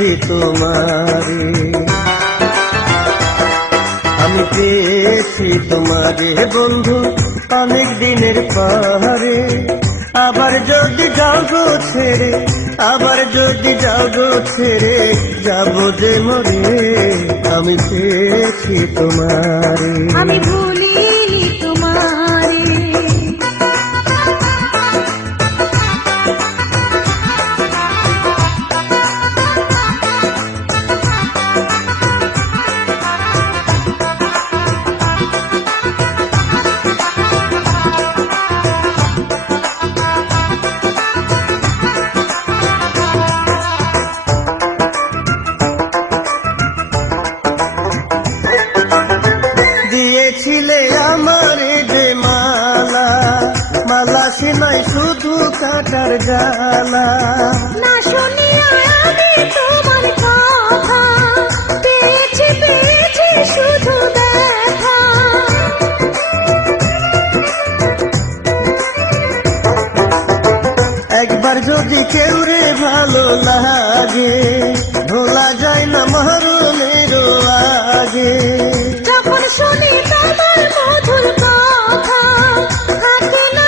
পেয়েছি তোমারে, আমি পেয়েছি তোমারে বন্ধু অনেক দিনের পরে। আবার যদি যাও গো ছেড়ে, আবার যদি যাও গো ছেড়ে, যাবো যে মরে, আমি পেয়েছি তোমারে, আমি ভুলিনি তোমারে। দিয়েছিলে আমারে যে মালা, মালা সে নয় শুধু কাটার জ্বালা। না শুনিয়া আমি তোমার কথা, পেয়েছি পেয়েছি শুধু দেখা। একবার যদি কেউ রে ভালো লাগে, ভোলা যায় না মরণের আগে। যখন শুনি তোমার মধুর কথা, থাকে না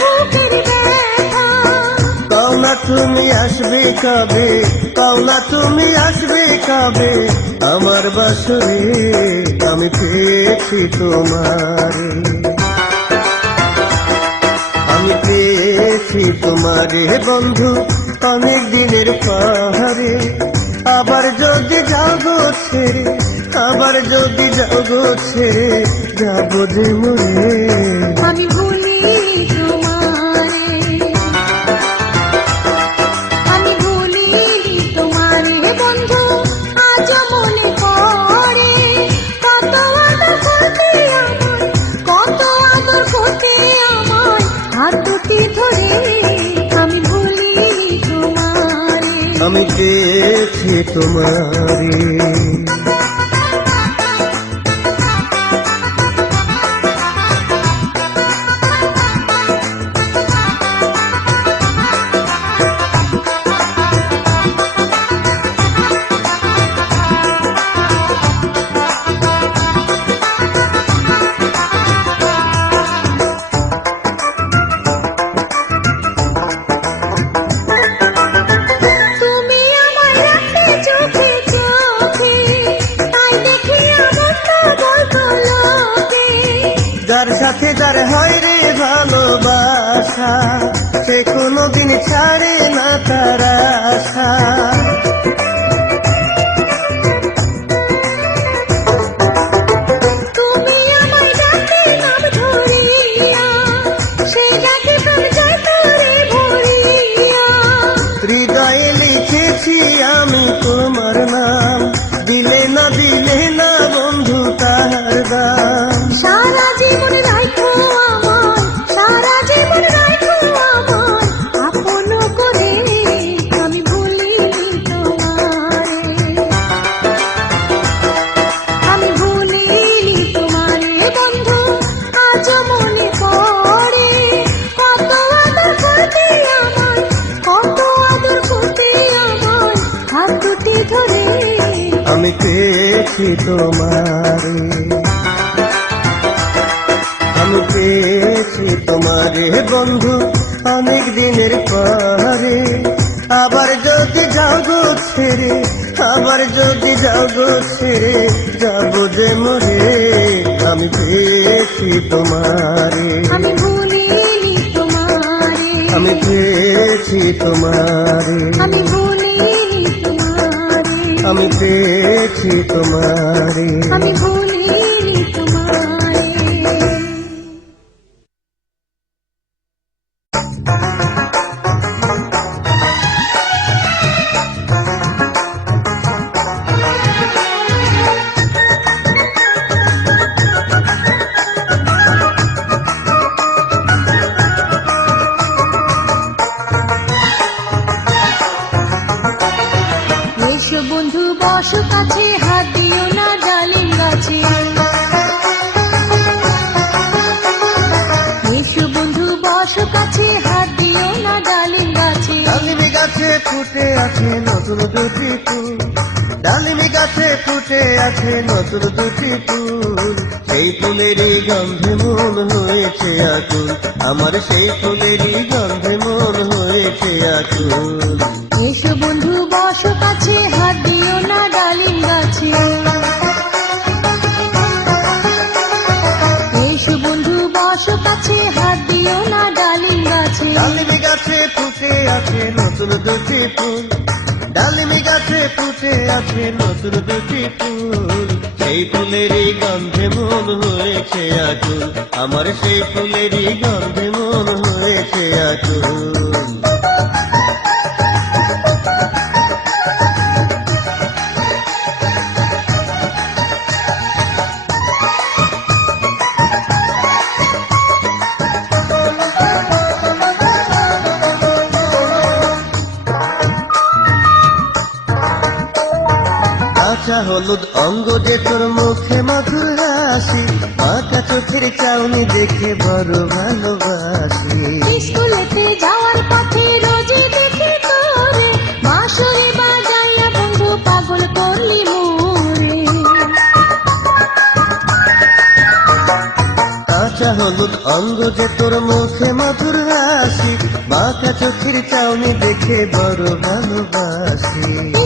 বুকের ব্যথা। কও না তুমি আসবে কবে, কও না তুমি আসবে কবে আমার বাসরে, আমি পেয়েছি তোমারে, আমি পেয়েছি তোমারে বন্ধু অনেক দিনের পরে। আবার যদি যাও গো ছেড়ে, আবার যদি যাও গো ছেড়ে, যাবো যে মরে, আমি ভুলিনি তোমারে, আমি ভুলিনি তোমারে বন্ধু, আজ মনে পড়ে কত আদর করতে আমায়, কত আদর করতে আমায় হাত দুটি ধরে। আমি ভুলিনি তোমারে, আমি পেয়েছি তোমারে। তুমি আমায় রাখতে চোখে চোখে, তাই দেখি আমার পাগল লোকে। যার সাথে যার হয় রে ভালোবাসা, সে কোনোদিন ছাড়ে না তার আশা। তুমি আমায় ডাকে নাম ধরিয়া, সে ডাকে প্রাণ যায় তোরে ভরিয়া। হৃদয়ে লিখেছি আমি তোমার নাম, দিলে না বন্ধু তার দাম। সারা জীবন রাখো আমায়, সারা জীবন রাখো আমায় আপন করে, আমি ভুলিনি তোমারে, আমি ভুলিনি তোমারে বন্ধু, আজ মনে পড়ে কত আদর করতে আমায়, কত আদর করতে আমায় হাত দুটি ধরে। আমি পেয়েছি তোমারে, আমি পেয়েছি তোমারে বন্ধু অনেক দিনের পরে। আবার যদি যাও গো ছেড়ে, আবার যদি যাও গো ছেড়ে, যাবো যে মরে, আমি পেয়েছি তোমারে, আমি ভুলিনি তোমারে, আমি পেয়েছি তোমারে, আমি ভুলিনি তোমারে, আমি পেয়েছি তোমারে। আমি ভুলিনি তোমারে। এসো বন্ধু বসো কাছে, হাত দিও না ডালিম গাছে। এসো বন্ধু বসো কাছে, হাত দিও না ডালিম গাছে। গাছে ফুটে আছে নতুন দুটি ফুল, ডালিমি গাছে ফুটে আছে নতুন দুটি ফুল, সেই ফুলেরই গন্ধে মন হয়েছে আকুল, আমার সেই ফুলেরই গন্ধে মন হয়েছে আকুল। এসো বন্ধু বসো কাছে, হাত দিও না ডালিম গাছে। এসো বন্ধু বসো কাছে, হাত দিও না ডালিম গাছে। ডালিমি গাছে ফুটে আছে নতুন দুটি ফুল, ডালিমি গাছে ফুটে আছে নতুন দুটি ফুল, সেই ফুলেরই গন্ধে মন হয়েছে আকুল, আমার সেই ফুলেরই গন্ধে মন হয়েছে আকুল। কাঁচা হলুদ অঙ্গ যে তোর মুখে মধুর হাসি, পাকা চোখের চাউনি দেখে বড় ভালোবাসি। স্কুলেতে যাওয়ার পথে রোজই দেখি তোরে, বাঁশরি বাজাইয়া বন্ধু পাগল করলি মোরে। কাঁচা হলুদ অঙ্গ যে তোর মুখে মধুর হাসি, বাঁকা চোখের চাউনি দেখে বড় ভালোবাসি।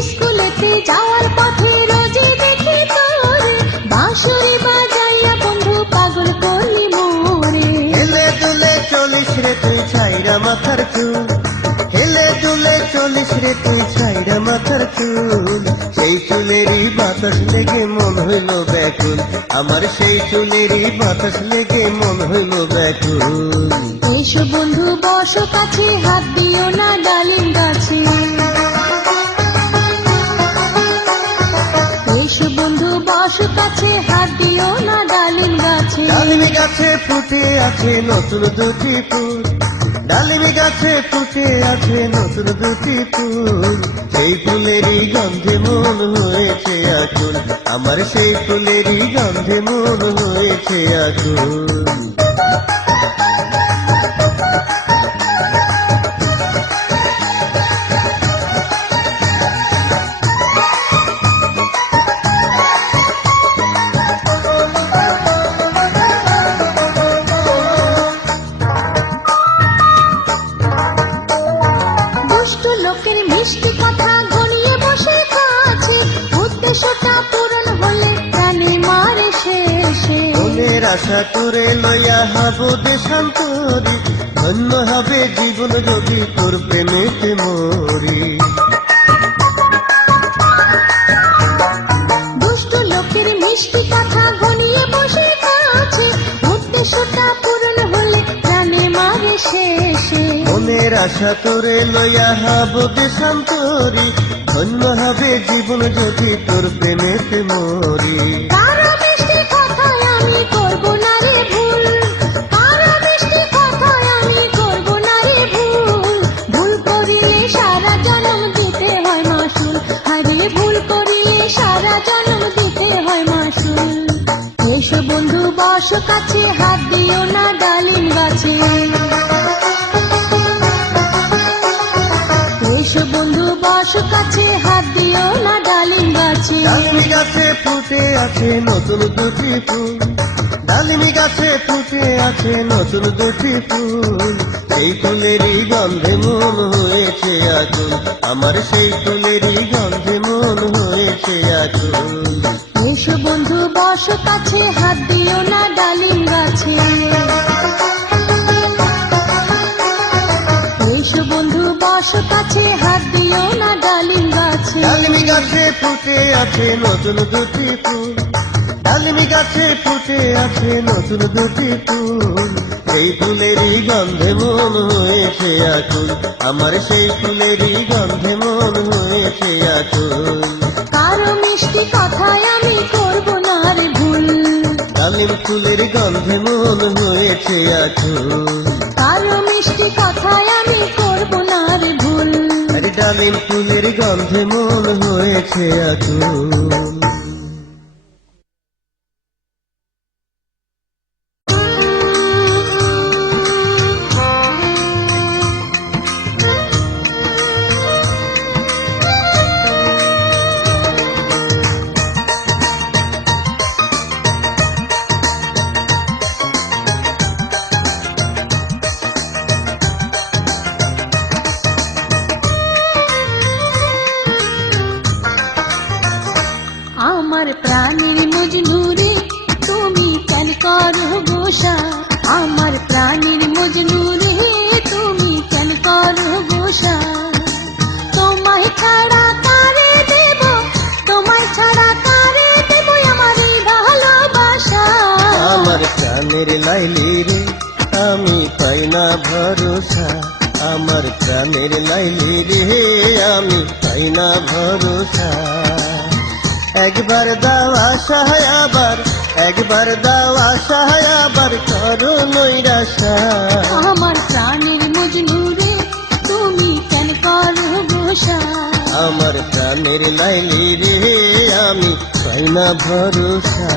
স্কুলেতে যাওয়ার পথে রোজই দেখি তোরে, বাঁশরি বাজাইয়া বন্ধু পাগল করলি মোরে। হেলে দুলে চলিস রে তুই ছাইরা মাথার চুল, হেলে দুলে চলিস রে তুই ছাইরা মাথার চুল, সেই চুলেরই বাতাস লেগে মন হইল ব্যাকুল, আমার সেই চুলেরই বাতাস লেগে মন হইল ব্যাকুল। এসো বন্ধু বসো কাছে, হাত দিও না ডালিম গাছে। এসো বন্ধু বসো কাছে, হাত দিও না ডালিম গাছে। ডালিমি গাছে ফুটে আছে নতুন দুটি ফুল, ডালিমি গাছে ফুটে আছে নতুন দুটি ফুল, সেই ফুলেরই গন্ধে মন হয়েছে আকুল, আমার সেই ফুলেরই গন্ধে মন হয়েছে আকুল। দুষ্ট লোকের মিষ্টি কথা ঘনিয়ে বসে কাছে, উদ্দেশ্যটা পূরণ হলে প্রাণে মারে শেষে। মনের আশা করে লইয়া হব দেশান্তরী, ধন্য হবে জীবন যদি তোর প্রেমেতে মরি। দুষ্ট লোকের মিষ্টি কথা ঘনিয়ে বসে কাছে, উদ্দেশ্যটা পূরণ হলে প্রাণে মারে শেষে। মনের আশা করে লইয়া হব দেশান্তরী, ধন্য হবে জীবন যদি তোর প্রেমেতে মরি। কারো মিষ্টি কথায় আমি করব না রে ভুল, কারো মিষ্টি কথায় আমি করব না রে ভুল, ভুল করিলে সারা জন্ম দিতে হয় মাসুল, আরে ভুল করিলে সারা জন্ম দিতে হয় মাসুল। এসো বন্ধু বসো কাছে, হাত দিও না ডালিম গাছে। এসো বন্ধু বসো কাছে, হাত দিও না ডালিম গাছে। ডালিমি গাছে ফুটে আছে নতুন দুটি ফুল, ডালিমি গাছে ফুটে আছে নতুন দুটি ফুল, সেই ফুলেরই গন্ধে মন হয়েছে আকুল, আমার সেই ফুলেরই গন্ধে মন হয়েছে আকুল। এসো বন্ধু বসো কাছে, হাত দিও না ডালিম গাছে। এসো বন্ধু বসো কাছে, হাত দিও না ডালিম গাছে। ডালিমি গাছে ফুটে আছে নতুন দুটি ফুল, ডালিমি গাছে ফুটে আছে নতুন দুটি ফুল, সেই ফুলেরই গন্ধে মন হয়েছে আকুল, আমার সেই ফুলেরই গন্ধে মন হয়েছে আকুল। কারো মিষ্টি কথায় আমি করব না রে ভুল, ডালিম ফুলের গন্ধে মন হয়েছে আকুল, কারো মিষ্টি কথায় আমি করব না রে ভুল। আরে ডালিম ফুলের গন্ধে মন হয়েছে আকুল। আমার প্রাণের মজনু রে তুমি কেন করো গোসা আমার প্রাণের মজনু রে তুমি কেন করো গোসা তোমায় ছাড়া কারে দেব তোমায় ছাড়া কারে দেব আমার এই ভালোবাসা আমার প্রাণের লাইলি রে আমি পাই না ভরসা আমার প্রাণের লাইলি রে আমি পাই না ভরসা একবার দাও আশা আবার একবার দাও আশা আবার করো নৈরাশা আমার প্রাণের মজনু রে তুমি কেন করো গোসা আমার প্রাণের লাইলি রে আমি পাই না ভরসা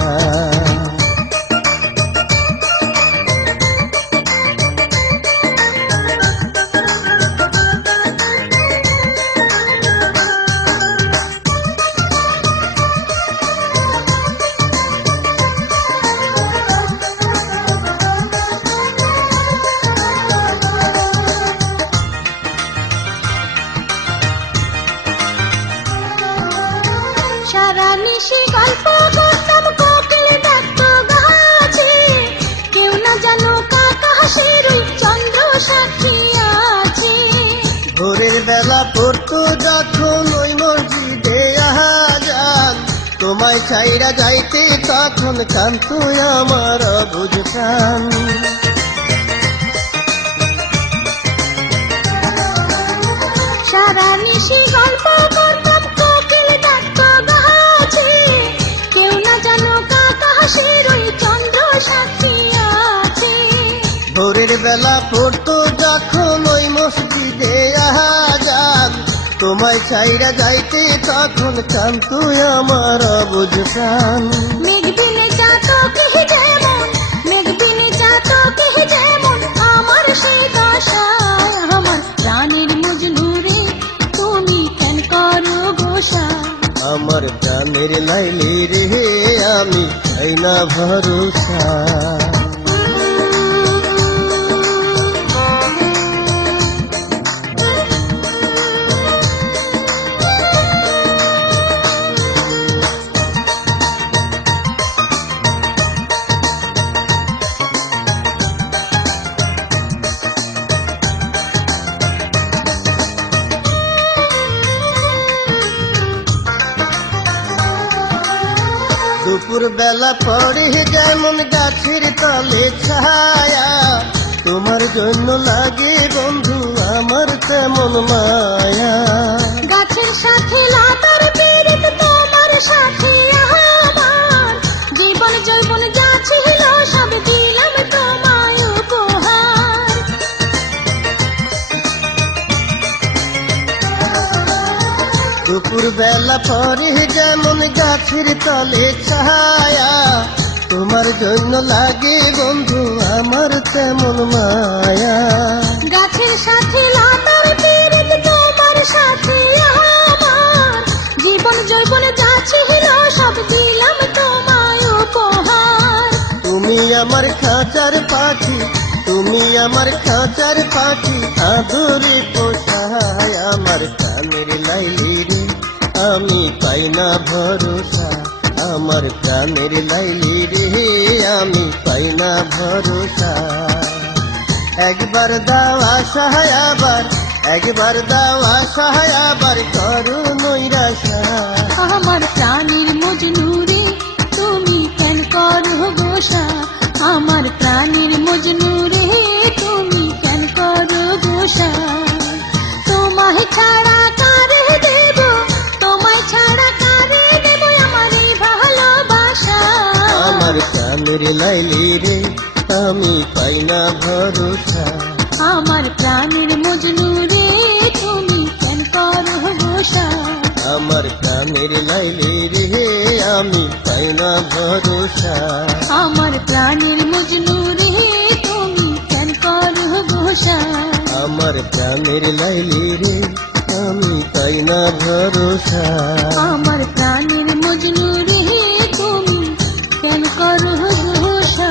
সারা নিশি গল্প করতাম কোকিল ডাকত গাছে কেউ না জানো কাকা হাসির ওই চন্দ্র সাক্ষী আছে ভোরের বেলা পড়তো যখন ওই মসজিদে আজান তোমায় চাইরা যাইতে তখন কান্ত আমার অবুঝ প্রাণ সারা নিশি গল্প করতাম কোকিল ডাকত গাছে কেউ না জানো কাকা হাসির ওই চন্দ্র সাক্ষী আছে ভোরের বেলা পড়তো যখন ওই মসজিদে আজান তোমায় চাইরা যাইতে তখন কান্ত আমার অবুঝ প্রাণ মেঘবিনে চাতকে যেমন মেঘবিনে চাতকে যেমন আমার সেই দশা আমার প্রাণের মজনু রে তুমি কেন করো গোসা আমার প্রাণের লাইলি রে আমি পাই না ভরসা দুপুর বেলা পড়ে যেমন গাছের তলে ছায়া তোমার জন্য লাগে বন্ধু আমার তেমন মায়া গাছের সাথে লতার পীড়িত তোমার সাথে আমার জীবন যৌবন যা ছিল সব দিলাম তোমায় উপহার দুপুর বেলা পরে যেমন গাছের তলে ছায়া তোমার জন্য লাগে বন্ধু আমার তেমন মায়া গাছের সাথে লতার পীড়িত তোমার সাথে আমার জীবন যৌবন যা ছিল সব দিলাম তোমায় উপহার তুমি আমার খাঁচার পাখি তুমি আমার খাঁচার পাখি আদরে পোষায় আমার প্রাণের লাইলি রে আমি পাই না ভরসা আমার প্রাণের লাইলি রে আমি পাই না ভরসা একবার দাও আশা আবার একবার দাও আশা আবার করো নৈরাশা আমার প্রাণের মজনু রে তুমি কেন করো গোসা আমার প্রাণের মজনু রে তুমি কেন করো গোসা তোমায় ছাড়া কারে দেব তোমায় ছাড়া কারে দেব আমার এই ভালোবাসা আমার প্রাণের লাইলি রে আমি পাই না ভরসা আমার প্রাণের মজনু রে তুমি কেন করো গোসা আমার প্রাণের লাইলি রে আমি পাই না ভরসা আমার প্রাণের মজনু রে তুমি কেন করো গোসা আমার প্রাণের লাইলি রে আমি পাই না ভরসা আমার প্রাণের মজনু রে তুমি কেন করো গোসা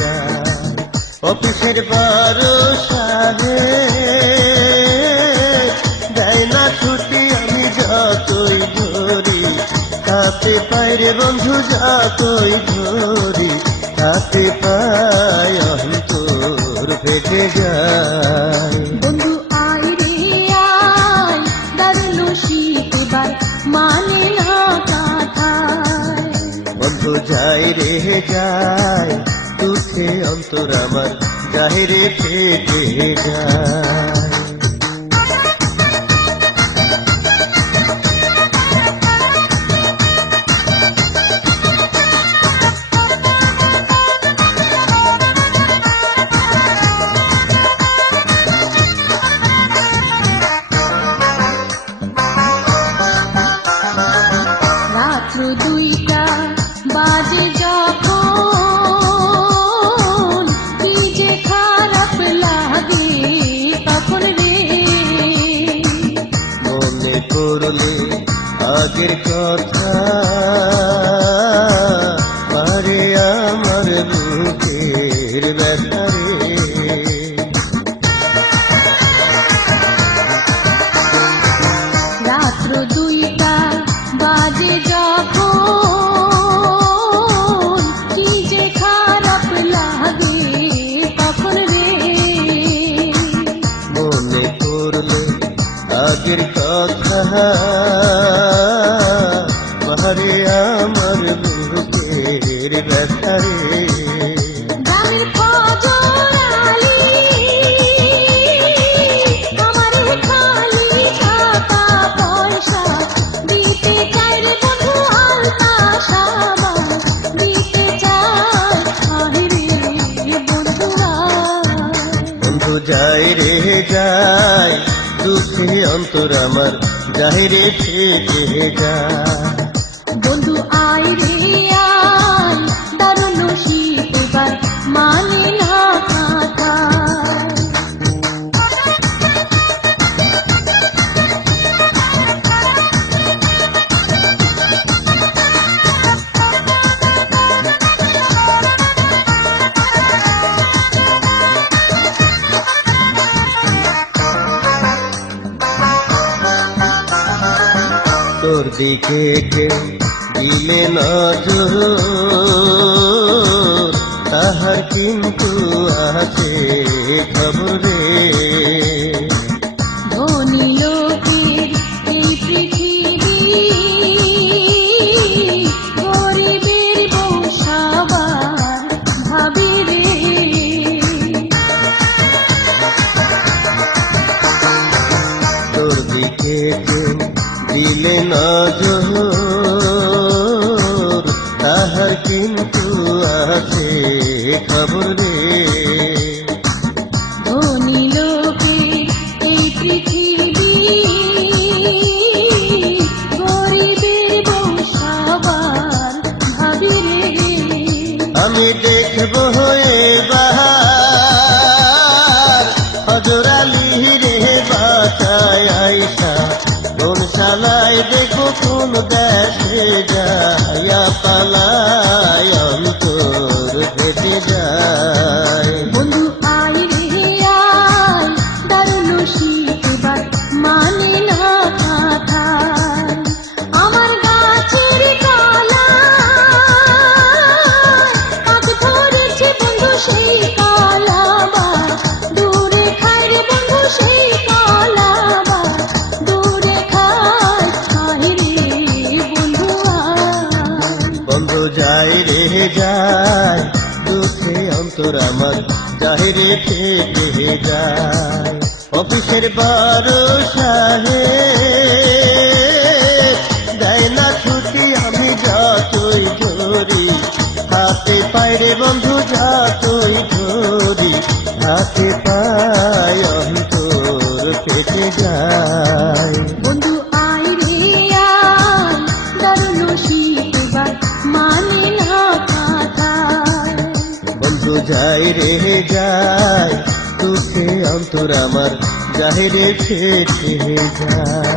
যায়। অফিসের বারো সাহে দেয় না ছুটি আমি যতই ধরি, হাতে পায়ে বন্ধু যতই ধরি, হাতে পায় অন্তর ফেটে যায়। বন্ধু আয় রে আয়, দারুণ শীত এবার মানে না কাঁথায়। বন্ধু যায় রে যায়, দুঃখে অন্তর আমার যায় রে ফেটে যায়। রাত্র 2টা বাজে যখন, কি যে খারাপ লাগে তখন রে। মনে পড়লে আগের কথা, আরে আমার বুকের ব্যথা রে। রাত্র 2টা বাজে যখন, কি যে খারাপ লাগে তখন রে। মনে পড়লে আগের কথা, আরে আমার বুকের ব্যথা রে। দামি ফজর আলী, আমার খালি টাকা পয়সা দিতে চাই রে বন্ধু, আলতা সাবান দিতে চাই, আরে বন্ধুরা। বন্ধু যায় রে যায়, দুঃখে অন্তর আমার যায় রে ফেটে যায়। বন্ধু আয় রে আয়, দারুণ শীত এবার মানে না কাঁথায়। তোর দিকে কেউ দিলে নজর, তাহার কিন্তু আছে খবর রে। ধনী লোকের এই পৃথিবী, গরিবের বউ সবার ভাবি রে। তোর দিকে কেউ দিলে নজর, তাহার কিন্তু আছে খবর রে। ধনী লোকের এই পৃথিবী, গরিবের বউ সবার ভাবি রে। আমি দেখব এবার হজর আলী রে বাঁচায় আইসা, কোন শালায় দেখো কোন দেশে যায়, পালায় অন্তর ফেটে যায়। বন্ধু আয় রে আয়, দারুণ শীত এবার মানে না কাঁথায়। আমার গাছের কলায় আগ ধরেছে বন্ধু সেই কলাবা, দূরে খায় রে বন্ধু সেই কলাবা, দূরে খায়, আয় রে বন্ধু আয়। বন্ধু যায় রে যায়, দুঃখে অন্তর আমার যায় রে ফেটে যায়। অফিসের বারো সাহে দেয় না ছুটি আমি যতই ধরি, হাতে পায়ে বন্ধু যতই ধরি, হাতে পায় অন্তর ফেটে যায়। বন্ধু আয় রে আয়, দারুণ শীত এবার মানে না কাঁথায়। বন্ধু যায় রে যায়, দুঃখে অন্তর আমার যায় রে ফেটে যায়।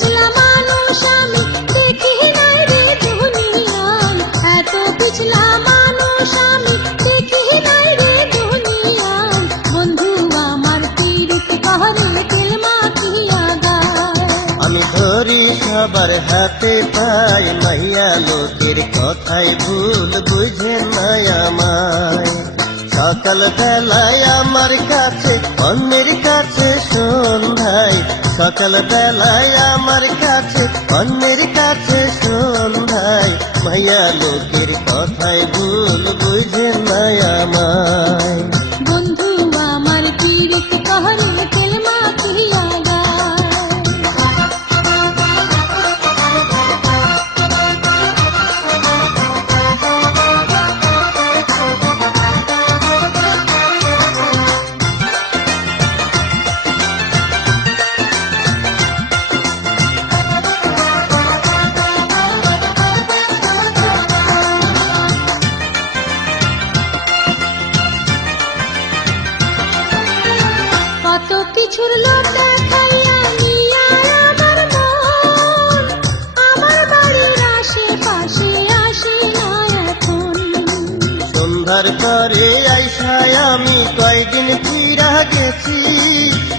পিছলা মানুষ আমি দেখি নাই রে দুনিয়ায়, এত পিছলা মানুষ আমি দেখি নাই রে দুনিয়ায়। বন্ধু আমার পীড়িত করে তেল মাখিয়া গায়। আমি ধরি সবার হাতে পাই, মাইয়া লোকের কথাই ভুল বুঝে নাই আমায়। সকাল বেলায় আমার কাছে অন্যের কাছে সন্ধ্যায়, সকাল বেলায় আমার কাছে অন্যের কাছে সন্ধ্যায়, মাইয়া লোকের কথাই ভুল বুঝে নাই আমায়। বন্ধু আমার পীড়িত করে তেল মাখিয়া গায়। কত কিছুর লোক দেখাইয়া নিয়া আমার মন, আমার বাড়ির আশেপাশে আসে না এখন। সন্ধ্যার পরে আইসায় আমি কয়দিন ফিরা গেছি,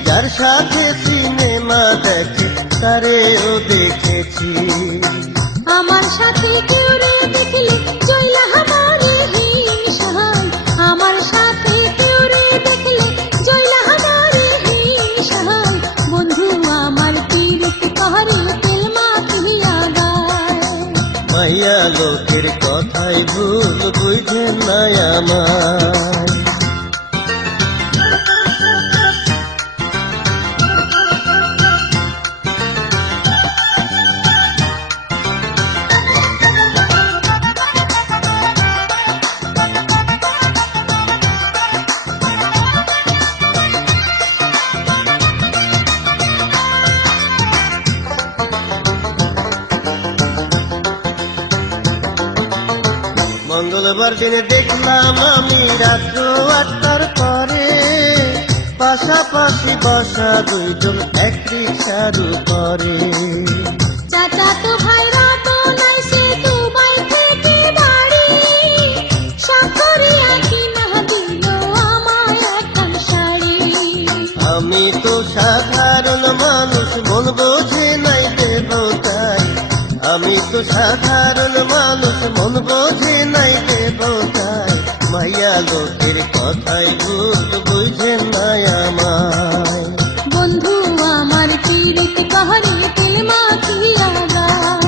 যার সাথে সিনেমা দেখে তারেও দেখেছি। আমার সাথে কেউ রে দেখলে জয়লা আমারে হিংসায়, আমার সাথে কেউ রে দেখলে জয়লা আমারে হিংসায়। বন্ধু আমার পীড়িত করে তেল মাখিয়া গায়। মাইয়া লোকের কথাই ভুল বুঝে নাই আমায়। মঙ্গলবার দিনে দেখলাম আমি রাত্র 8টার পরে, পাশাপাশি বসা দুইজন এক রিকশার উপরে। চাচা তো ভাইরা তো নাই সে দুবাই থেকে বাড়ি, সাকরিয়া কিনা দিল আমায় একখান শাড়ি। আমি তো সাধারণ মানুষ, মন বোঝে নাই দেবতাই। আমি তো সাধারণ মানুষ, মন বোঝে নাই দেবতাই। মাইয়া লোকের কথাই ভুল বুঝে নাই আমায়। বন্ধু আমার পীড়িত করে তেল মাখিয়া গায়।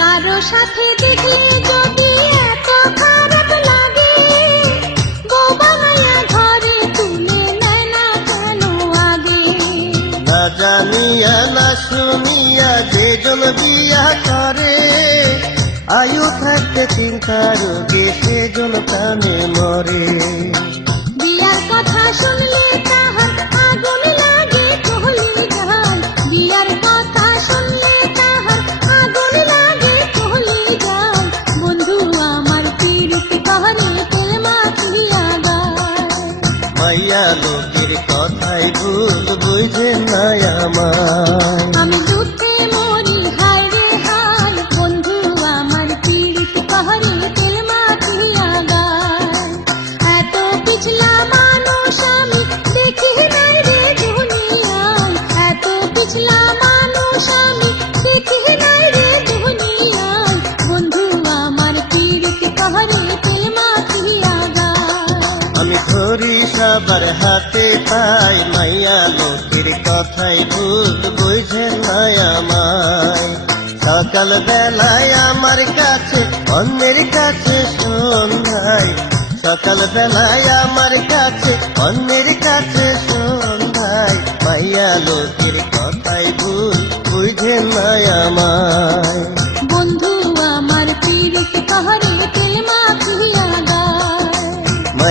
কারো সাথে দেখলে যদি এত খারাপ লাগে, গো বানাইয়া ঘরে তুলে নেয় না কেন আগে। না জানিয়া না শুনিয়া যেজন বিয়া করে, আয়ু থাকতে চিন্তা রোগে সেজন প্রাণে মরে। বিয়ার কথা শুনলে তাহার আগুন লাগে কহলি জাল, বিয়ার কথা শুনলে তাহার আগুন লাগে কহলি জাল। বন্ধু আমার পীড়িত করে তেল মাখিয়া গায়। মাইয়া লোকের কথাই ভুল বুঝে নাই আমায়। আমি দুঃখে মরি হায় রে হায়, বন্ধু আমার পীড়িত করে তেল মাখিয়া গায়। এত পিছলা মানুষ আমি দেখি নাই রে দুনিয়ায়, এত পিছলা মানুষ আমি দেখি নাই রে দুনিয়ায়। বন্ধু আমার পীড়িত করে তেল মাখিয়া গায়। আমি ধরি সবার হাতে পাই, মাইয়া লোকের কথাই ভুল বুঝে নাই আমায়। সকাল বেলায় আমার কাছে অন্যের কাছে সন্ধ্যায়, সকাল বেলায় আমার কাছে অন্যের কাছে সন্ধ্যায়। মাইয়া লোকের কথাই ভুল বুঝে নাই আমায়। বন্ধু আমার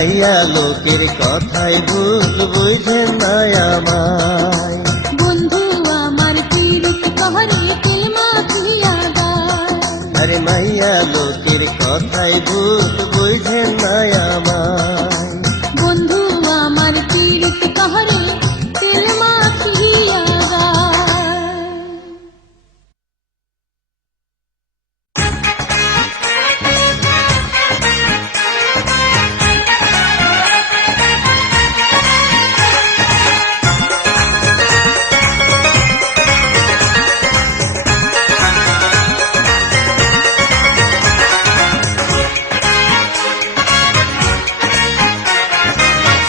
মাইয়া লোকের কথাই ভুল বুঝেন না আমায়। বন্ধু আমার পীড়িত কহরে কেলমা দিয়া গায়। আরে মাইয়া লোকের কথাই ভুল বুঝেন না আমায়। বন্ধু আমার পীড়িত কহরে কেলমা দিয়া গায়।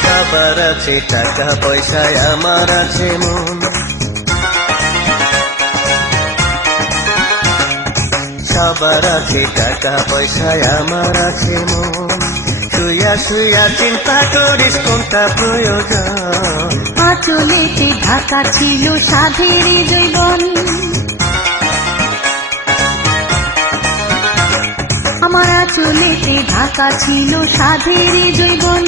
সবার আছে টাকা পয়সায় আমার আছে মন। সবার আছে টাকা পয়সায় আমার আছে মন। শুয়া শুয়া চিন্তা করিস কোনটা প্রয়োজন। আঁচলেতে ঢাকা ছিল সাধের জৈবন। আমার আঁচলেতে ঢাকা ছিল সাধের জৈবন।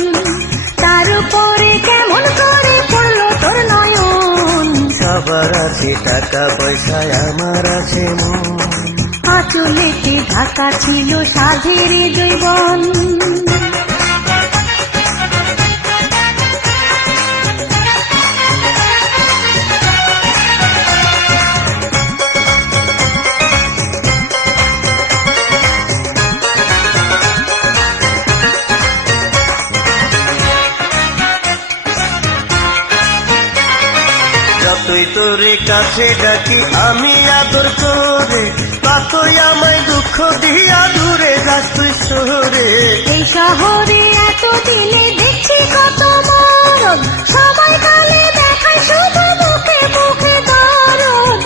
তার উপরে কেমন করে পড়লো তোর নয়ন। সবার আছে টাকা পয়সায় আমার আছে মন। আঁচলেতে ঢাকা ছিল সাধের জৈবন। যতই তোরে কাছে ডাকি আমি আদর করে, ততই আমায় দুঃখ দিয়া দূরে যাস তুই শহরে। এই শহরে এত দিনে দেখছি কত মরদ। সবাই কালে দেখায় শুধু মুখে মুখে দরদ।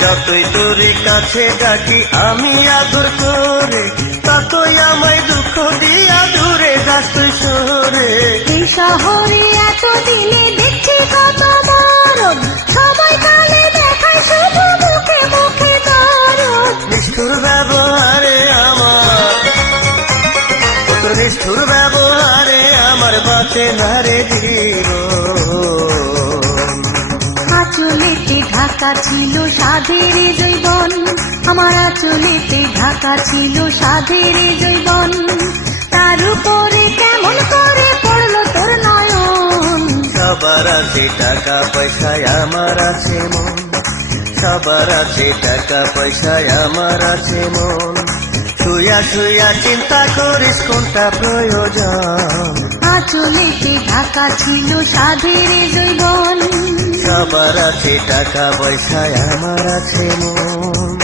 যতই তোরে কাছে ডাকি আমি আদর করে, ততই আমায় দুঃখ দিয়া দূরে যাস তুই শহরে। এই শহরে এত দিনে দেখছি কত মরদ। সবাই কালে দেখায় শুধু মুখে মুখে দরদ। নিষ্ঠুর ব্যবহারে আমার, তোর নিষ্ঠুর ব্যবহারে আমার বাঁচে না রে জীবন। আঁচলেতে ঢাকা ছিল সাধের জৈবন। আমার আঁচলেতে ঢাকা ছিল সাধের জৈবন। তার উপরে কেমন করে পড়লো তোর নয়ন। সবার আছে টাকা পয়সায় আমার আছে মন। সবার আছে টাকা পয়সায় আমার আছে মন। শুয়া শুয়া চিন্তা করিস কোনটা প্রয়োজন। আঁচলেতে ঢাকা ছিল সাধের জৈবন। সবার আছে টাকা পয়সায় আমার আছে মন।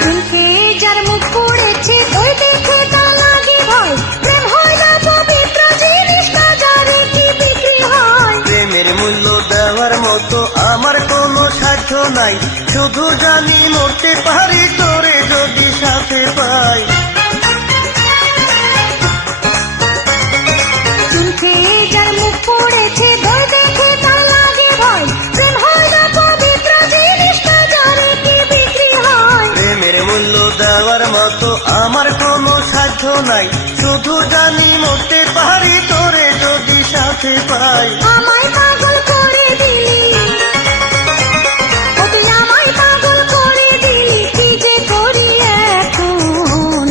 চোখে যার মুখ পড়েছে ওই দেখে তা লাগে ভয়। প্রেম হয় না পবিত্র জিনিস, বাজারে কি বিক্রি হয়। প্রেমের মূল্য দেওয়ার মতো আমার কোনো সাধ্য নাই। শুধু জানি মরতে পারি তোরে যদি সাথে পাই। চোখে যার মুখ পড়েছে ওই দেখে তা লাগে ভয়। প্রেম হয় না পবিত্র জিনিস, বাজারে কি বিক্রি হয়। প্রেমের মূল্য দেওয়ার মতো আমার কোনো সাধ্য নাই। শুধু জানি মরতে পারি তোরে যদি সাথে পাই। আমায় পাগল করে দিলি, ও তুই আমায় পাগল করে দিলি, কি যে করি এখন।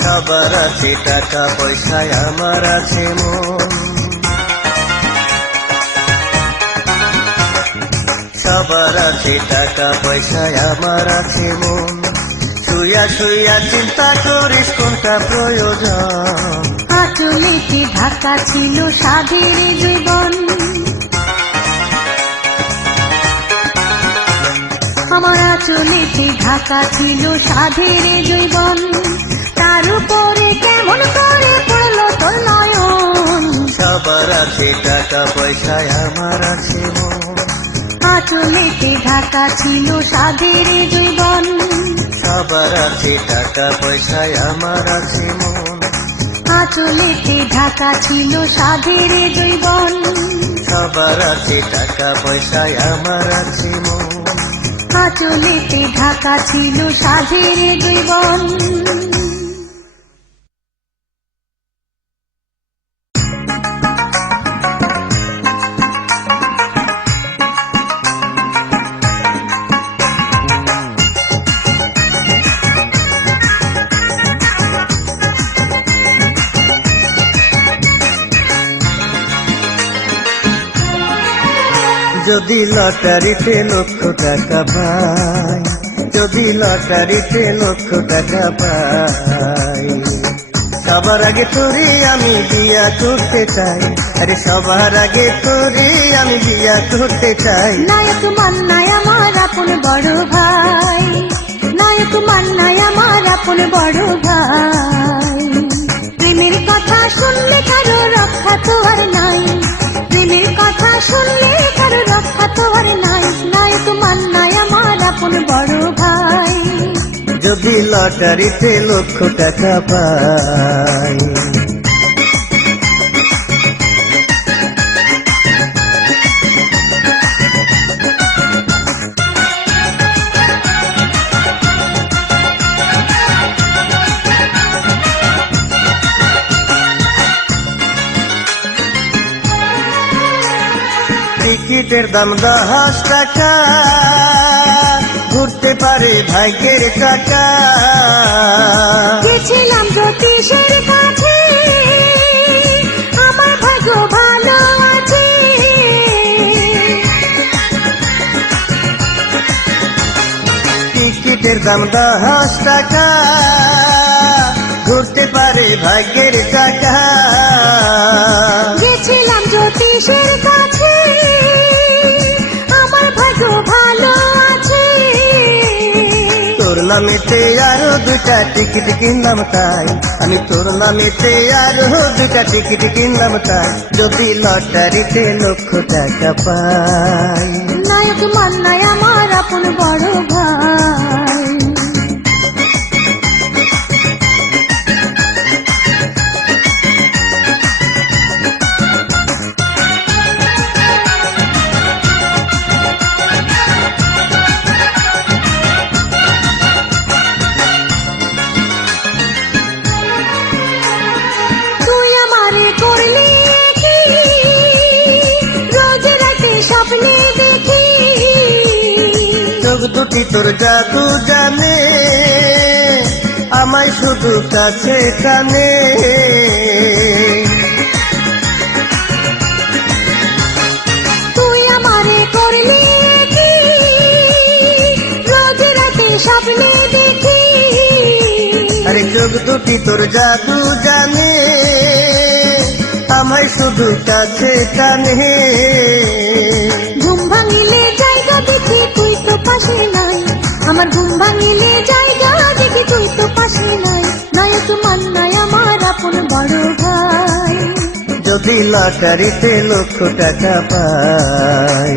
সবার আছে টাকা পয়সায় আমার আছে মন। সবার আছে টাকা পয়সায় আমার আছে মন। শুয়া শুয়া চিন্তা করিস কোনটা প্রয়োজন। আঁচলেতে ঢাকা ছিল সাধের জীবন। আমার আঁচলেতে ঢাকা ছিল সাধের জীবন। তার উপরে কেমন করে পড়লো তোর নয়ন। সবার আছে টাকা পয়সায় আমার আছে মন। আঁচলেতে ঢাকা ছিল সাধের জীবন। সবার আছে টাকা পয়সায়, আমার আছে মন। আঁচলেতে ঢাকা ছিল সাধের জীবন। সবার আছে টাকা পয়সায়, আমার আছে মন। আঁচলেতে ঢাকা ছিল সাধের জীবন। যদি লটারিতে লক্ষ টাকা পাই, যদি লটারিতে লক্ষ টাকা পাই, সবার আগে তোরে আমি বিয়া করতে চাই। আরে সবার আগে তোরে আমি বিয়া করতে চাই। নায়ক মান্নাই আমার আপন বড় ভাই, নায়ক মান্নাই আমার আপন বড় ভাই। প্রেমের কথা শুনলে কারো রক্ষা তো আর নাই, প্রেমের কথা শুনলে কারো রক্ষা তো আর নাই। নায়ক মান্নাই আমার আপন বড় ভাই। যদি লটারিতে লক্ষ টাকা পাই, টিকিটের দাম 10 টাকা, ঘুরতে পারে ভাগ্যের টাকা। গেছিলাম জ্যোতিষের কাছে, আমার ভাগ্য ভালো আছে। টিকিটের দাম 10 টাকা, ঘুরতে পারে ভাগ্যের টাকা। গেছিলাম জ্যোতিষের কাছে, আমার ভাগ্য ভালো আছে। তোর নামেতে আরো 2টা টিকিট কিনলাম তাই, আমি তোর নামেতে আরো 2টা টিকিট কিনলাম তাই। যদি লটারিতে লক্ষ টাকা পাই, নায়ক মান্নাই আমার আপন বড় ভাই। তুই আমারে করলি কি, রোজ রাতে স্বপ্নে দেখি। চোখ দুটি তোর জাদু জানে, আমায় শুধু কাছে টানে। তুই আমারে করলি কি, রোজ রাতে স্বপ্নে দেখি। আরে চোখ দুটি তোর জাদু জানে, আমায় শুধু কাছে টানে। ঘুম ভাঙিলে জায়গা দেখি তুই তো পাশে নাই, আমার ঘুম ভাঙিলে জায়গা দেখি তুই তো পাশে নাই। নায়ক মান্নাই আমার আপন বড় ভাই। যদি লটারিতে লক্ষ টাকা পাই,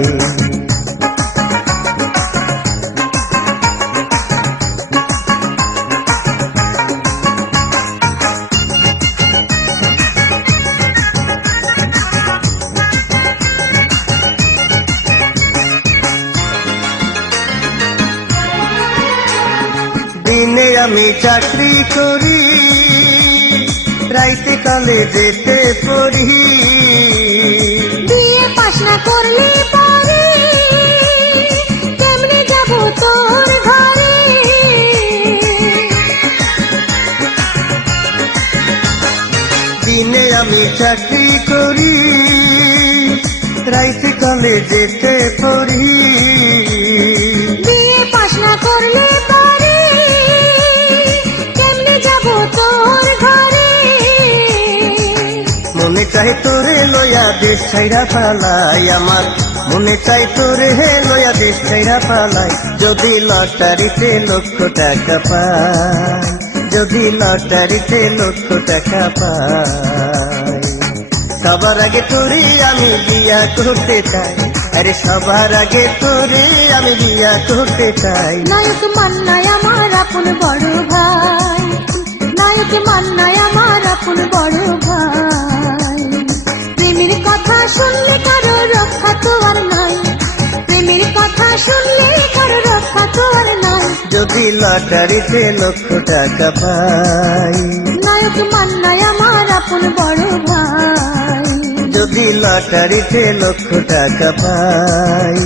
দিনে আমি চাকরি করি, রাইতে কলেজেতে পড়ি। বিয়ে পাস না করলে পরে কেমনে যাব তোর ঘরে। দিনে আমি চাকরি করি, রাইতে কলেজেতে পড়ি। বিয়ে পাস না করলে পরে কেমনে যাব তোর ঘরে। মনে চাই তোরে লয়া দেশ ছাইরা পালাই, আমার মনে চাই তোরে লয়া দেশ ছাইরা পালাই। যদি লটারিতে লক্ষ টাকা পাই, যদি লটারিতে লক্ষ টাকা পাই, সবার আগে তোরে আমি বিয়া করতে চাই। আরে সবার আগে তোরে আমি বিয়া করতে চাই। নায়ক মান্নায় আমার আপন বড় ভাই, নায়ক মান্নায় আমার আপন বড় ভাই। প্রেমের কথা শুনলে কারো রক্ষা তো আর নাই, প্রেমের কথা শুনলে কারো রক্ষা তো আর নাই। যদি লটারিতে লক্ষ টাকা পাই, নায়ক মান্নায় আমার আপন বড় ভাই, যদি লটারিতে লক্ষ টাকা পাই,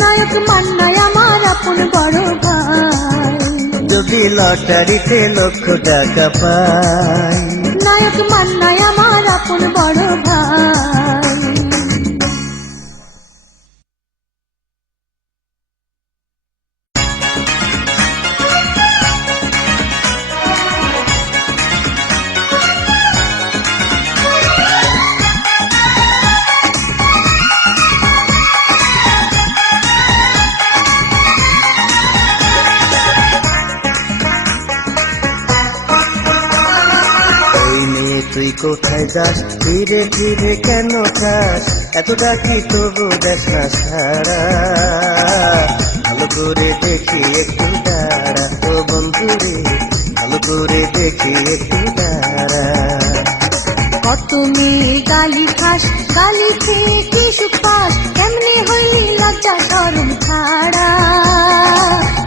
নায়ক মান্নায় আমার আপন বড় ভাই, যদি লটারিতে লক্ষ টাকা পাই। নায়ক মান্নায় আমার আপন বড় ভাই। ওই মেয়ে তুই কোথায় যাস, ধীরে ধীরে কেন চাস, এত ডাকি তবু দেশ না সারা। ভালো করে দেখি একটু দাঁড়া ও বন্ধু রে, ভালো করে দেখি একটু দাঁড়া। কত মেয়ে গালি খাস, গালি খেয়ে কি সুখ পাস, কেমনে হইলি লজ্জা শরম ছাড়া।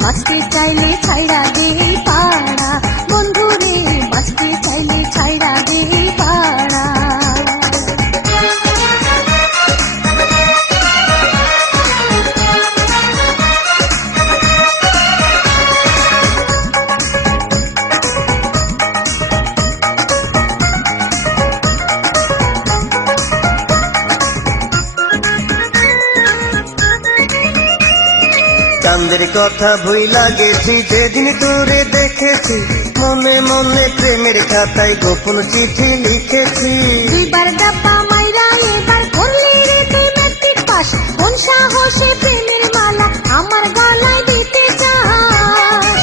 বাঁচতে চাইলে ছাইড়া দে পাড়া, বন্ধু রে বাঁচতে চাইলে ছাইড়া দে পাড়া। চাঁদের কথা ভুইলা গেছি যেদিন তোরে দেখেছি, মনে মনে প্রেমের খাতায় গোপন চিঠি লিখেছি। দুইবার ডাব্বা মাইরা এবার করলি রে তুই ম্যাট্রিক পাস, কোন সাহসে প্রেমের মালা আমার গলায় দিতে চাস।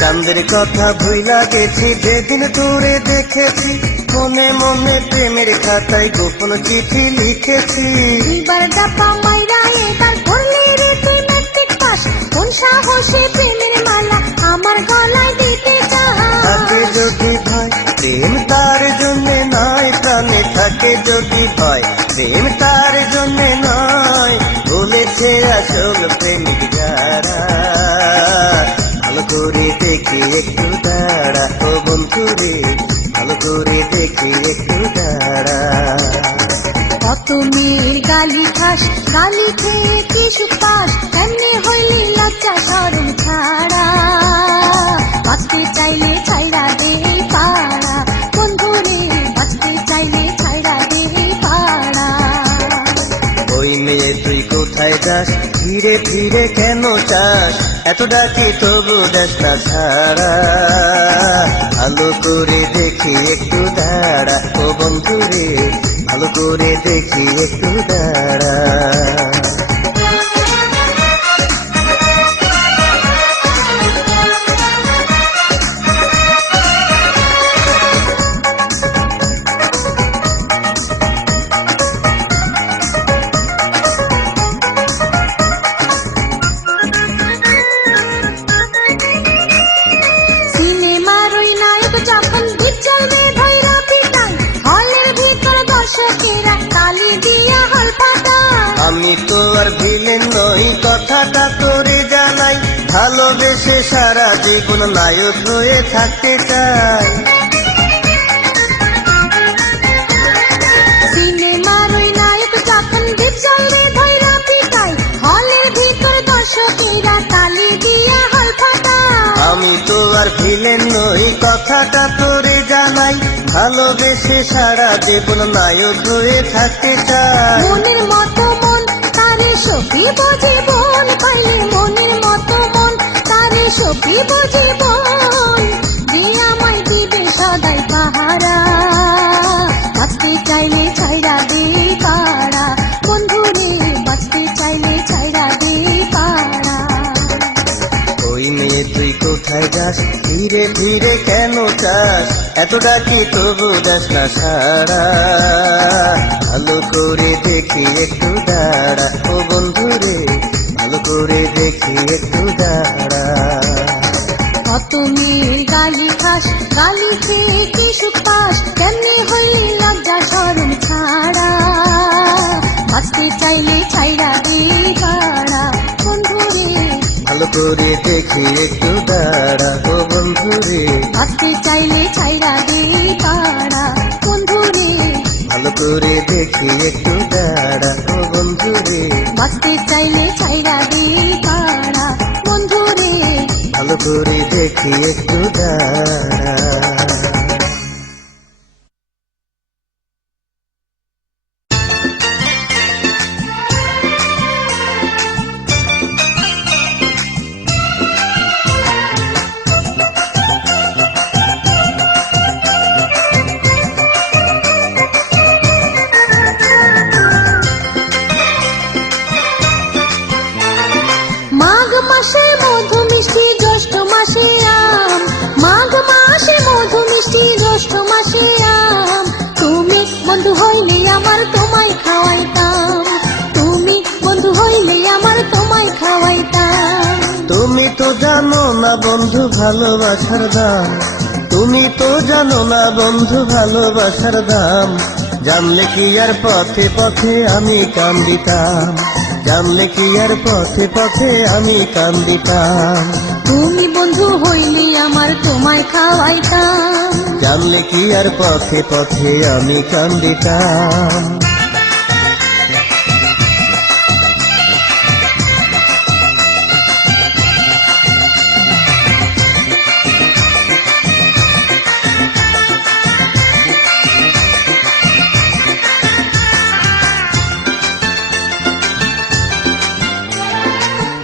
চাঁদের কথা ভুইলা গেছি যেদিন তোরে দেখেছি, মনে মনে প্রেমের খাতায় গোপন চিঠি লিখেছি। দুইবার ডাব্বা মাইরা এবার করলি রে তুই ম্যাট্রিক পাস, কোন সাহসে প্রেমের মালা আমার গলায় দিতে থাকে চাস। যদি ভয় প্রেম তার জন্য নয়, প্রাণে থাকে যদি ভয় প্রেম তার জন্য নয়, বলেছে আসল প্রেমিক যারা। ভালো করে দেখি একটু দাঁড়া ও বন্ধু রে, ভালো করে দেখি একটু দাঁড়া। কত মেয়ের গালি খাস, গালি খেয়ে কি সুখ পাস, এমনি হইলি লজ্জা শরম ছাড়া। বাঁচতে চাইলে ছাইড়া দে পাড়া, বন্ধু রে বাঁচতে চাইলে ছাইড়া দে পাড়া। ওই মেয়ে তুই কোথায় যাস, ধীরে ধীরে কেন চাস, এত ডাকি তবু দেশ না ছাড়া। ভালো করে দেখি একটু দাঁড়া ও বন্ধু রে, ভালো করে দেখি একটু দাঁড়া। সিনেমার ওই নায়ক যখন বিচলবে ধৈরা পিটান, হলের ভিতর দর্শকেরা তালি দিয়া হল পাতান। আমি তো আর ভিলেন নই কথাটা তোরে জানাই, ভালোবেসে সারা জীবন নায়ক হয়ে থাকতে চাই। সিনেমার ওই নায়ক যখন বিচলবে ধৈরা পিটায়, হলের ভিতর দর্শকেরা তালি দিয়া হল পাতান। আমি তো আর ভিলেন নই কথাটা তোরে জানাই, ভালোবেসে সারা জীবন নায়ক হয়ে থাকতে চাই। মনের মতো মন তারে সখী বোঝে বোন, পাইলে মনের মতো মন তারে সখী বোঝে বোন। যে আমায় দিবে সদাই পাহারা, বাঁচতে চাইলে ছাইড়া দে পাড়া, বন্ধু রে বাঁচতে চাইলে ছাইড়া দে পাড়া। ওই মেয়ে তুই কোথায় যাস, ধীরে ফিরে ফিরে কেন চাস এত ডাকি তবু দাস না সারা ভালো করে দেখি একটু দাঁড়া ও বন্ধু রে ভালো করে দেখি একটু দাঁড়া কত মেয়ের গালি খাস গালি খেয়ে কি সুখ পাস কেমনি হইলি লজ্জা শরম ছাড়া বাঁচতে চাইলে ছাইরা দে পাড়া বন্ধু রে ভালো করে দেখি একটু দাঁড়া ও বন্ধু রে বাঁচতে চাইলে ছাইরা দে পাড়া বন্ধু রে ভালো করে দেখি একটু দাঁড়া ও বন্ধু রে বাঁচতে চাইলে ছাইরা দে পাড়া বন্ধু রে ভালো করে দেখি একটু দাঁড়া মাঘ মাসে মধু মিষ্টি জ্যৈষ্ঠ মাসে আম মাঘ মাসে মধু মিষ্টি জ্যৈষ্ঠ মাসে আম তুমি বন্ধু হইলে আমার তোমায় খাওয়াইতাম তুমি বন্ধু হইলে আমার তোমায় খাওয়াইতাম তুমি তো জানো না বন্ধু ভালোবাসার দাম তুমি তো জানো না বন্ধু ভালোবাসার দাম জানলে কি আর পথে পথে আমি কান্দিতাম জানলে কি আর পথে পথে আমি কান্দিতাম তুমি বন্ধু হইলে আমার তোমায় খাওয়াইতাম জানলে কি আর পথে পথে আমি কান্দিতাম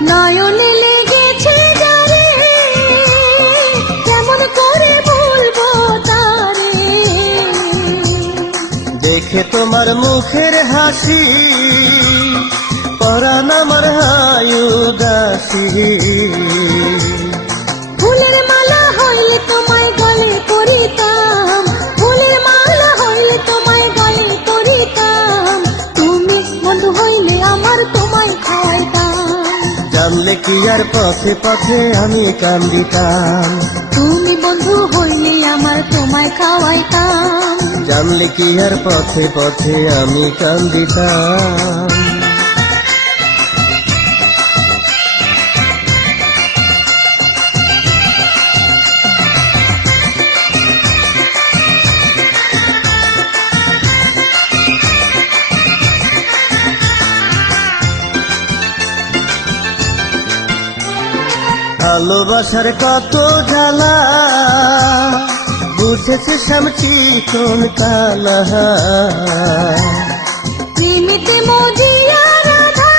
নয়নে লেগেছে যারে কেমন করে বলবো তারে দেখে তোমার মুখের হাসি পরাণ আমার হায় উদাসী ফুলের মালা হইলে তোমায় গলে করিতাম ফুলের মালা হইলে তোমায় গলে করিতাম তুমি বন্ধু হইলে আমার তোমায় খাওয়াইতাম জানলে কি আর পথে পথে আমি কান্দিতাম তুমি বন্ধু হইলে আমার তোমায় খাওয়াইতাম জানলে কি আর পথে পথে আমি কান্দিতাম ভালোবাসার কত জ্বালা বুঝেছে শ্যামচি কোন কালা প্রেমেতে মজিয়া রাধা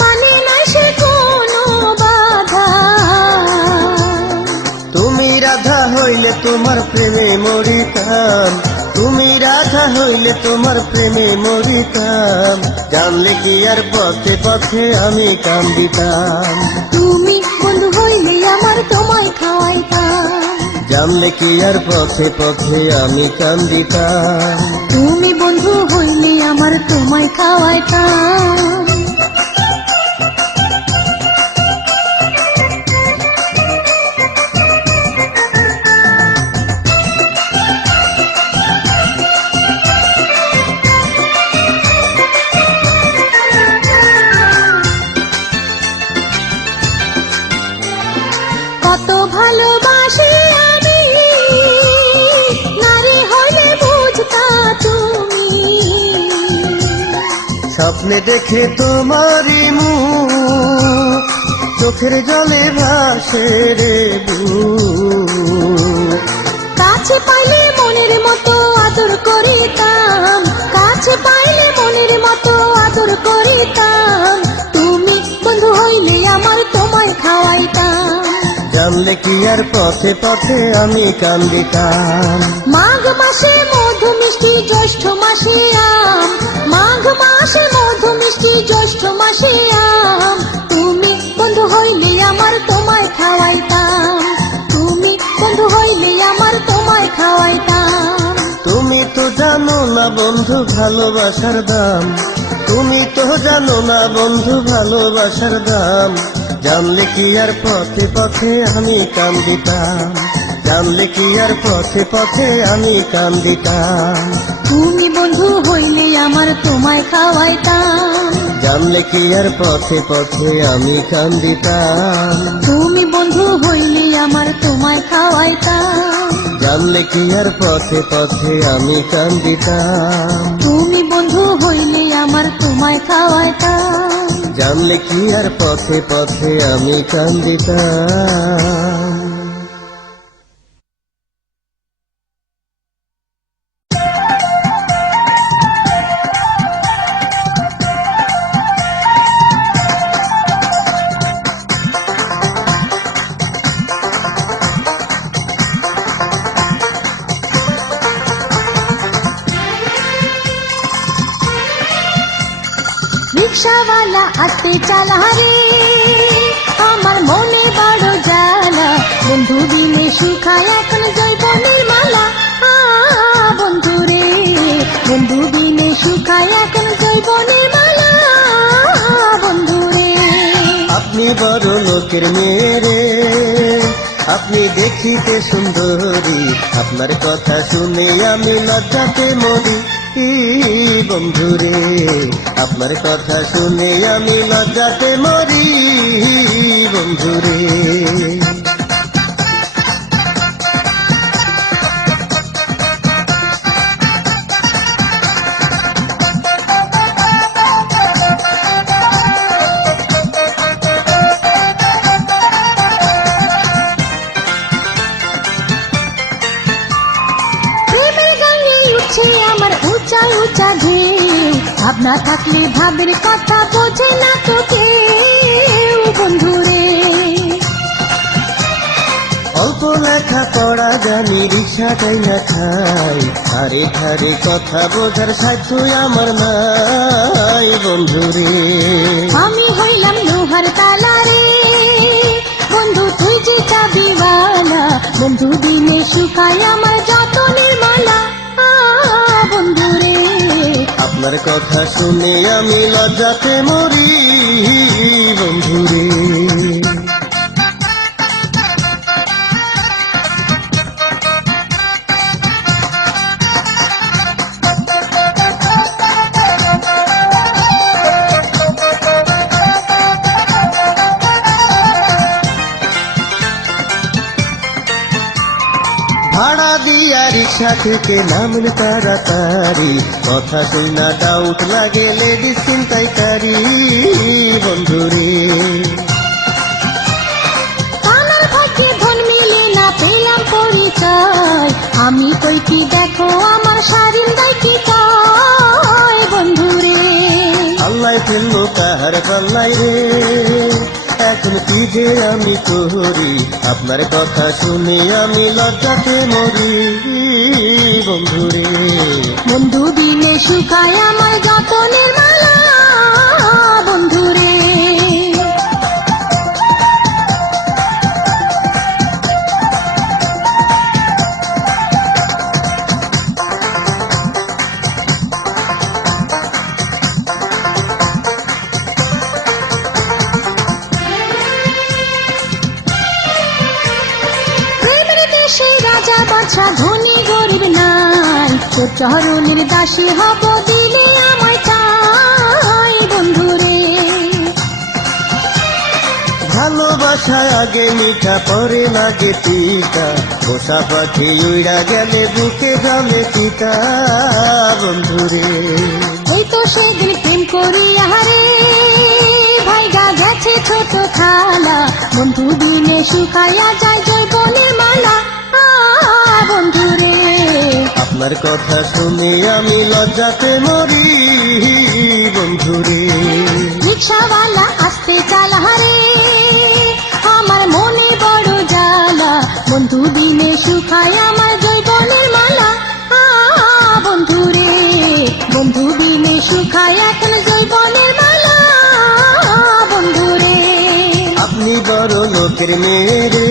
মানে না সে কোনো বাধা তুমি রাধা হইলে তোমার প্রেমে মরিতাম তুমি রাধা হইলে তোমার প্রেমে মরিতাম জানলে কি আর পথে পথে আমি কান্দিতাম তুমি বন্ধু হইলে আমার তোমায় খাওয়াইতাম জানলে কি আর পথে পথে আমি কান্দিতাম তুমি বন্ধু হইলে আমার তোমায় খাওয়াইতাম কত ভালোবাসি আমি নারী হলে বুঝতা তুমি স্বপ্নে দেখে তোমারই মুখ চোখের জলে ভাসে রে বুক কাছে পাইলে মনের মতো আদর করিতাম কাছে পাইলে মনের মতো আদর করিতাম তুমি বন্ধু হইলে আমার তোমায় খাওয়াইতাম জানলে কি আর পথে পথে আমি কান্দিতাম মাঘ মাসে মধু মিষ্টি জ্যৈষ্ঠ মাসে আম মাঘ মাসে মধু মিষ্টি জ্যৈষ্ঠ মাসে আম তুমি বন্ধু হইলে আমার তোমায় খাওয়াইতাম বন্ধু ভালোবাসার দাম, তুমি তো জানো না বন্ধু ভালোবাসার দাম। জানলে কি আর পথে পথে আমি কান্দিতাম, জানলে কি আর পথে পথে আমি কান্দিতাম। তুমি বন্ধু হইলে আমার তোমায় খাওয়াইতাম, জানলে কি আর পথে পথে আমি কান্দিতাম। তুমি বন্ধু হইলে আমার তোমায় খাওয়াইতাম, জানলে কি আর পথে পথে আমি কান্দিতাম। তুমি বন্ধু হইলে আমার তোমায় খাওয়াইতাম। জানলে কি আর পথে পথে আমি কান্দিতাম। রিক্সাওয়ালা আসতে চালা রে, আমার মনে বড় জ্বালা, বন্ধু দিনে শুকায় এখন জৈবনের মালা। বন্ধু রে, বন্ধু দিনে শুকায় এখন জৈবনের মালা। বন্ধু রে, আপনি বড় লোকের মেয়ে রে, আপনি দেখিতে সুন্দরী, আপনার কথা শুনে আমি লজ্জাতে মরি। বন্ধু রে, আপনার কথা শুনে আমি লজ্জাতে মরি। বন্ধু রে, প্রেমের গানে উঠছে আমার উঁচা উঁচা ঢেউ, ভাবনা থাকলে ভাবের কথা বোঝে না তো কেউ। বন্ধু রে, অল্প লেখা পড়া জানি, রিক্সা যাই না খাই, আরে ধারে কথা বোঝার সাধ্য আমার নাই। বন্ধু রে, আমি হইলাম লোহার তালা রে, বন্ধু তুই যে চাবিওয়ালা, বন্ধু দিনে শুকায় আমার যতনের মালা। বন্ধু রে, আপনার কথা শুনে আমি লজ্জাতে মরি। বন্ধু রে, ভাড়া দিয়া রিক্সা থেকে নামলে তাড়াতাড়ি, কথা শুনা ডাউট লাগে লেডিস চিন্তাইকারী। বন্ধু রে, কানার ভাগ্যে ধন মিলে না পেলাম পরিচয়, আমি কই কি দেখো আমার সারিন্দায় কি চায়। বন্ধু রে, আল্লাহ ফেললো কাহার পাল্লাই রে, এখন কি যে আমি করি, আপনার কথা শুনে আমি লজ্জাতে মরি। বন্ধু রে, বন্ধু দিনে শুকায় আমার যতনের মালা। বন্ধু রে, প্রেমের দেশে রাজা বাছা ধনী গরিব নাই, তোর চরণের দাসী হব দিলে আমায় চাই। বন্ধু রে, ভালোবাসায় আগে মিঠা পরে লাগে তিতা, পোষা পাখি উড়া গেলে বুকে জামে তিতা। বন্ধু রে, এই তো সেদিন প্রেম করি আহারে, ভাইগা গেছে ছোট থালা, বন্ধু দিনে শুকাইয়া যায় জৈবনের মালা। বন্ধু রে, আপনার কথা শুনে আমি লজ্জাতে মরি। বন্ধু রে, রিক্সাওয়ালা আসতে চালা রে, আমার মনে বড় জ্বালা, বন্ধু দিনে শুকায় আমার জৈবনের মালা। বন্ধু রে, বন্ধু দিনে শুকায় এখন জৈবনের মালা। বন্ধু রে, আপনি বড় লোকের মেয়ে রে,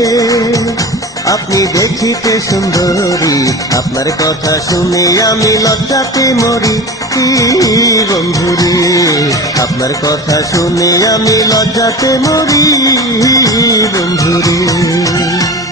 আপনি আপনি দেখিতে সুন্দরী, আপনার কথা শুনে আমি লজ্জাতে মরি বন্ধুরে। আপনার কথা শুনে আমি লজ্জাতে মরি বন্ধুরে।